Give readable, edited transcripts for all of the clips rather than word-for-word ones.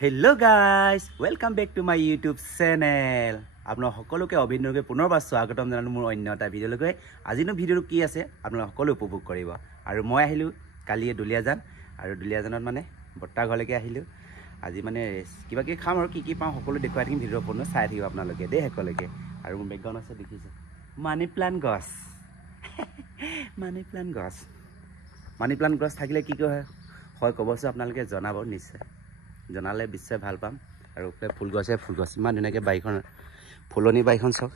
Hello guys, welcome back to my YouTube channel. আপোনালোক সকলোকে অভিনন্দন পুনৰবাৰ স্বাগতম জনালো মোৰ অন্য এটা ভিডিঅ'লৈকে। আজিনো ভিডিঅ'টো কি আছে আপোনালোক সকলো উপভোগ কৰিব। আৰু মই আহিলো কালিয়ে দুলিয়াজান আৰু দুলিয়াজানত মানে বৰ্তা ঘৰলৈকে আহিলো। আজি মানে কিবা কি খাম আৰু কি পাওঁ সকলো দেখুৱাই থাকিম ভিডিঅ' পূৰ্ণ চাই থাকিব আপোনালোকে দেই সকলোকে। আৰু মোৰ বেকগ্ৰাউণ্ড আছে দেখিছে মানি প্লান্ট গছ মানি প্লান্ট গছ থাকিলে কি হয় ক'বচোন আপোনালোকে জনাব নিশ্চয়। জনালে নিশ্চয় ভাল পাম। আৰু ফুল গছ ইমান ধুনীয়াকৈ বাৰীখন ফুলনি বাৰীখন চাওক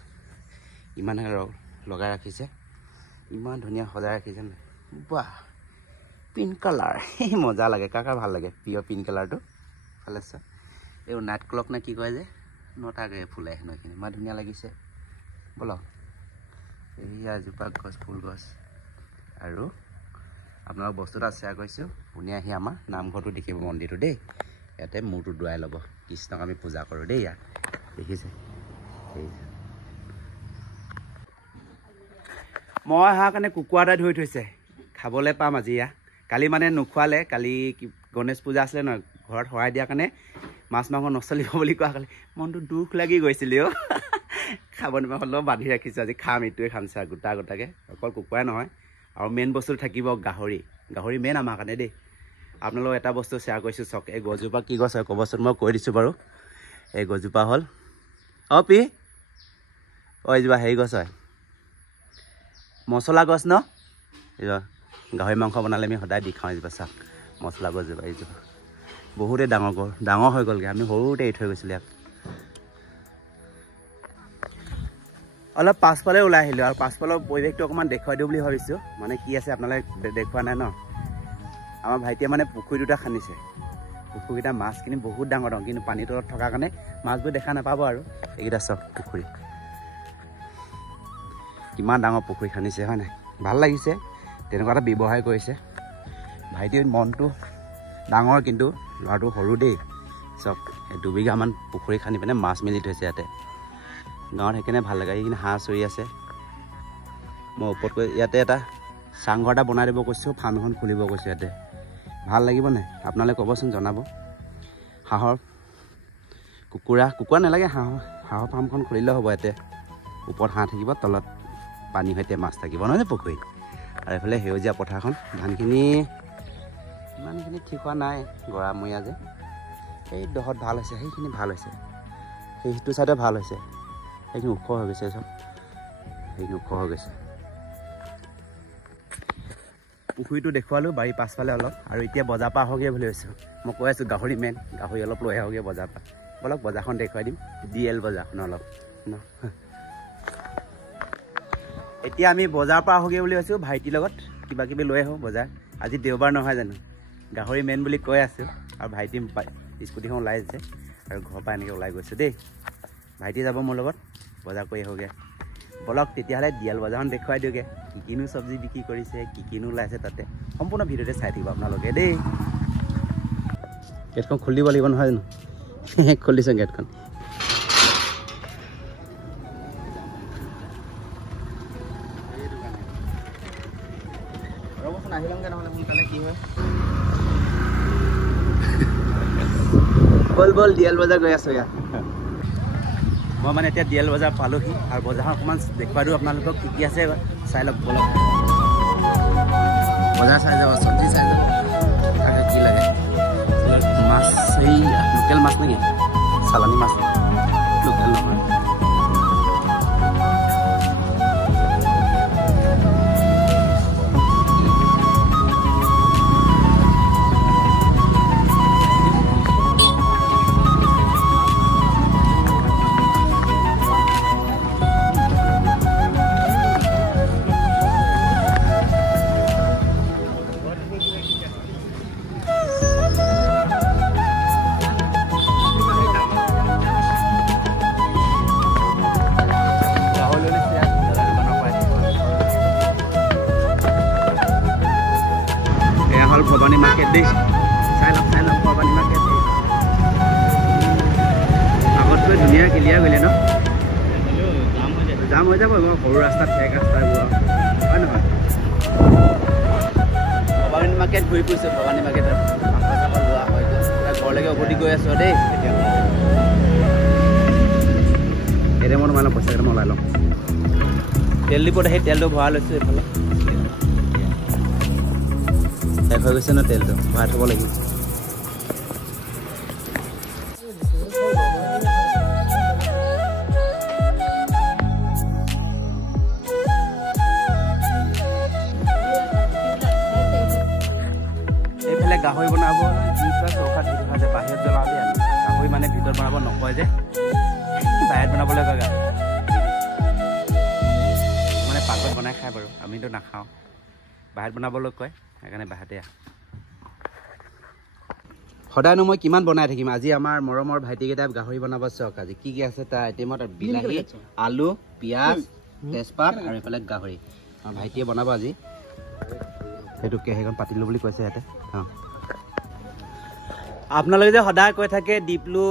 ইমান লগাই ৰাখিছে, ইমান ধুনীয়া সজাই ৰাখিছে। বাহ, পিংক কালাৰ মজা লাগে, কাৰ ভাল লাগে প্ৰিয় পিংক কালাৰটো। ভালে আছে এই নাইট ক্লক নে কি কয় যে নটাকে ফুলাই হেনো এইখিনি ইমান ধুনীয়া লাগিছে। বলক এইয়া জোপা গছ ফুল গছ। আৰু আপোনালোক বস্তু এটা শ্বেয়াৰ কৰিছোঁ, শুনি আহি আমাৰ নামঘৰটো দেখিব মন্দিৰটো দেই। ইয়াতে মূৰটো ধুৱাই ল'ব, কৃষ্ণক আমি পূজা কৰোঁ দেই। ইয়াত দেখিছে মই অহাৰ কাৰণে কুকুৰা এটা ধৰি থৈছে, খাবলৈ পাম আজি। ইয়াত কালি মানে নোখোৱালে, কালি গণেশ পূজা আছিলে নহয়, ঘৰত শৰাই দিয়াৰ কাৰণে মাছ মাংস নচলিব বুলি কোৱা কালি মনটো দুখ লাগি গৈছিলে অ'। খাব নাপালেও বান্ধি ৰাখিছোঁ, আজি খাম, এইটোৱে খাম চাৰ গোটাকৈ। অকল কুকুৰাই নহয় আৰু মেইন বস্তু থাকিব গাহৰি মেইন আমাৰ কাৰণে দেই। আপোনালোক এটা বস্তু শ্বেয়াৰ কৰিছোঁ চাওক, এই গছজোপা কি গছ হয় ক'বচোন, মই কৈ দিছোঁ বাৰু। এই গছজোপা হ'ল পি এইজোপা হেৰি গছ হয়, মছলা গছ ন। এইজোপা গাহৰি মাংস বনালে আমি সদায় দি খাওঁ। এইজোপা চাওক মছলা গছজোপা, এইজোপা বহুতেই ডাঙৰ হৈ গ'লগৈ, আমি সৰুতে এৰি থৈ গৈছিলোঁ ইয়াক। অলপ পাছফালে ওলাই আহিলোঁ আৰু পাছফালৰ পৰিৱেশটো অকণমান দেখুৱাই দিওঁ বুলি ভাবিছোঁ। মানে কি আছে আপোনালোকে দেখুওৱা নাই ন। আমাৰ ভাইটিয়ে মানে পুখুৰী দুটা খান্দিছে, পুখুৰীকেইটা মাছখিনি বহুত ডাঙৰ কিন্তু পানীৰ তলত থকাৰ কাৰণে মাছবোৰ দেখা নাপাব। আৰু এইকেইটা চব পুখুৰী, কিমান ডাঙৰ পুখুৰী খান্দিছে হয় নাই, ভাল লাগিছে। তেনেকুৱা এটা ব্যৱসায় কৰিছে ভাইটিৰ, মনটো ডাঙৰ কিন্তু ল'ৰাটো সৰু দেই। চব 2 বিঘামান পুখুৰী খান্দি পিনে মাছ মেলি থৈছে ইয়াতে গাঁৱত, সেইকাৰণে ভাল লাগে। এইখিনি হাঁহ চৰি আছে। মই ওপৰত কৈ ইয়াতে এটা চাংঘৰ এটা বনাই দিব কৈছোঁ, ফাৰ্ম এখন খুলিব কৈছোঁ ইয়াতে। ভাল লাগিব নাই আপোনালোকে ক'বচোন, জনাব। হাঁহৰ কুকুৰা নালাগে, হাঁহৰ ফাৰ্মখন খুলিলেও হ'ব। ইয়াতে ওপৰত হাঁহ থাকিব, তলত পানী সৈতে মাছ থাকিব নহয় পুখুৰীত। আৰু এইফালে সেউজীয়া পথাৰখন, ধানখিনি ইমানখিনি ঠিক হোৱা নাই, গৰামূৰীয়া যে। এই দহত ভাল হৈছে, সেইখিনি ভাল হৈছে, সেইটো চাইডে ভাল হৈছে, সেইখিনি ওখ হৈ গৈছে চব, সেইখিনি ওখ হৈ গৈছে। পুখুৰীটো দেখুৱালোঁ, বাৰী পাছফালে অলপ। আৰু এতিয়া বজাৰ পৰা আহোগৈ বুলি ভাবিছোঁ। মই কৈ আছোঁ গাহৰি মেইন, গাহৰি অলপ লৈ আহোগৈ বজাৰ পৰা। বলক বজাৰখন দেখুৱাই দিম, DL বজাৰখন অলপ ন। এতিয়া আমি বজাৰৰ পৰা আহোগৈ বুলি ভাবিছোঁ, ভাইটিৰ লগত কিবা কিবি লৈ আহোঁ বজাৰ। আজি দেওবাৰ নহয় জানো, গাহৰি মেইন বুলি কৈ আছোঁ। আৰু ভাইটি স্কুটিখন ওলাই আছে আৰু ঘৰৰ পৰা এনেকৈ ওলাই গৈছোঁ দেই। ভাইটি যাব মোৰ লগত, বজাৰ কৰি আহোগৈ। বলক তেতিয়াহ'লে DL বজাৰখন দেখুৱাই দিওঁগৈ, কিনো চব্জি বিক্ৰী কৰিছে, কিনো ওলাইছে তাতে। সম্পূৰ্ণ ভিডিঅ'তে চাই থাকিব আপোনালোকে দেই। গেটখন খুলি দিব লাগিব নহয় জানো, খুলিছোঁ গেটখন। ৰ'বচোন আহি লওঁগৈ নহ'লে সোনকালে, কি হয়। বল DL বজাৰ গৈ আছোঁ ইয়াত। মই মানে এতিয়া DL বজাৰ পালোহি আৰু বজাৰখন অকণমান দেখুৱাই দিওঁ আপোনালোকক, কি আছে চাই লওক। বলক বজাৰ চাই যাব, চব্জি চাই যাব, তাকে কি লাগে। মাছ এই লোকেল মাছ নেকি, চালানী মাছ, লোকেল নহয়। ভবানী মাৰ্কেট দেই, চাই লওক ভবানী মাৰ্কেট। আগতকৈ ধুনীয়া ক্লিয়াৰ কৰিলে ন, জাম হৈ যাব সৰু ৰাস্তাত, ঠেক ৰাস্তাবোৰ হয় নহয়। ভবানী মাৰ্কেট ঘূৰি ফুৰিছোঁ, ভবানী মাৰ্কেটত লোৱা হয় ঘৰলৈকে উভতি গৈ আছোঁ দেই এতিয়া মই তোমালোক পইচা কেইটামান ওলাই লওঁ তেল ডিপত আহি তেলটো ভৰাই লৈছোঁ এইফালে শেষ হৈ গৈছে ন তেলটো ভৰাই থ'ব লাগিব এইফালে গাহৰি বনাব জুইত চৌকা ধুই থকা যে বাহিৰত জ্বলাওঁ দেই আমি গাহৰি মানে ভিতৰত বনাব নকয় যে বাহিৰত বনাবলৈ কয় গাহৰি মানে পাকত বনাই খায় বাৰু আমিতো নাখাওঁ বাহিৰত বনাবলৈ কয় সেইকাৰণে বাহিৰতে সদায়নো মই কিমান বনাই থাকিম আজি আমাৰ মৰমৰ ভাইটিকেইটাই গাহৰি বনাব চাওক আজি কি কি আছে তাৰ আইটেমত বিলাহী আলু পিঁয়াজ তেজপাত আৰু এইফালে গাহৰি আমাৰ ভাইটিয়ে বনাব আজি সেইটো সেইখন পাতিলোঁ বুলি কৈছে ইয়াতে অঁ আপোনালোকে যে সদায় কৈ থাকে ডিপলু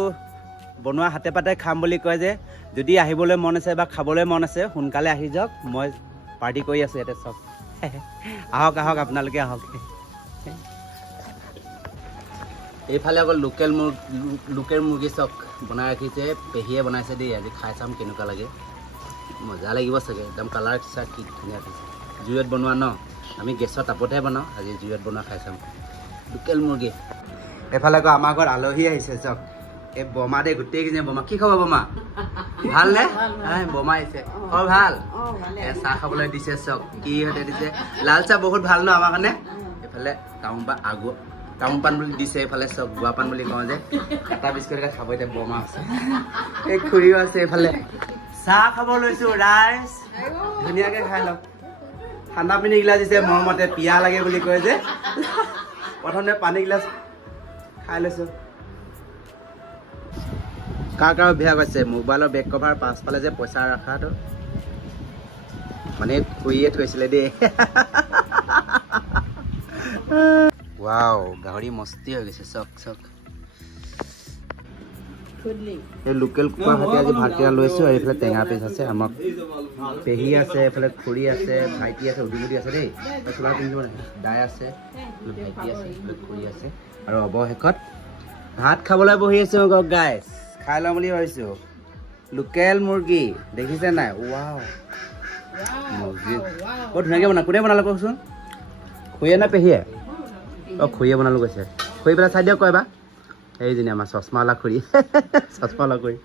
বনোৱা হাতে পাতে খাম বুলি কয় যে যদি আহিবলৈ মন আছে বা খাবলৈ মন আছে সোনকালে আহি যাওক মই পাৰ্টি কৰি আছোঁ ইয়াতে চব আহক আহক আপোনালোকে আহক এইফালে অকল লোকেল মুৰ্গী চক বনাই ৰাখিছে পেহীয়ে বনাইছে দেই আজি খাই চাম কেনেকুৱা লাগে মজা লাগিব চাগে একদম কালাৰ চাক কি ধুনীয়া দিছে জুইত বনোৱা ন আমি গেছৰ তাপতহে বনাওঁ আজি জুইত বনোৱা খাই চাম লোকেল মুৰ্গী এইফালে আকৌ আমাৰ ঘৰত আলহী আহিছে চক এই বোমা দেই গোটেইখিনি বোমা কি খবৰ বোমা ভালনে বোমা আহিছে খবৰ ভাল চাহ খাবলৈ দিছে চক কি সিহঁতে দিছে লাল চাহ বহুত ভাল ন আমাৰ কাৰণে এইফালে তামোল পাণ বুলি দিছে এইফালে চক গুৱা পাণ বুলি কওঁ যে এটা বিস্কুট খাব এতিয়া বোমা আছে এই খুৰীও আছে এইফালে চাহ খাব লৈছোঁ ৰাইজ ধুনীয়াকৈ খাই লওক ঠাণ্ডা পানী গিলাচ দিছে মৰমতে পিয়াহ লাগে বুলি কয় যে প্ৰথমতে পানী গিলাচ খাই লৈছোঁ কাৰ অভ্যাস আছে মোবাইলৰ বেক কভাৰ পাছফালে যে পইচা ৰখাটো মানে খুৰীয়ে থৈছিলে দেই ৱাও গাহৰি মস্তি হৈ গৈছে চক চক এই লোকেল কুকুৰাৰ সৈতে আজি ভাতকেইটা লৈছোঁ আৰু এইফালে টেঙা পিচ আছে আমাক পেহী আছে এইফালে খুৰী আছে ভাইটি আছে উদুমুটি আছে দেই চোলা পিন্ধিব নাই দাই আছে ভাইটি আছে খুৰী আছে আৰু অৱশেষত ভাত খাবলৈ বহি আছোঁ গাইছ খাই লওঁ বুলি ভাবিছোঁ লোকেল মুৰ্গী দেখিছে নাই ৱাও মুৰ্গী বৰ ধুনীয়াকৈ বনা কোনে বনালে কওকচোন খুৰীয়ে নে পেহীয়ে অঁ খুৰীয়ে বনালোঁ কৈছে খুৰী পেলাই চাই দিয়ক কয় বা এইজনী আমাৰ চশমাৱালা খুৰী চশমাৱালা খুৰী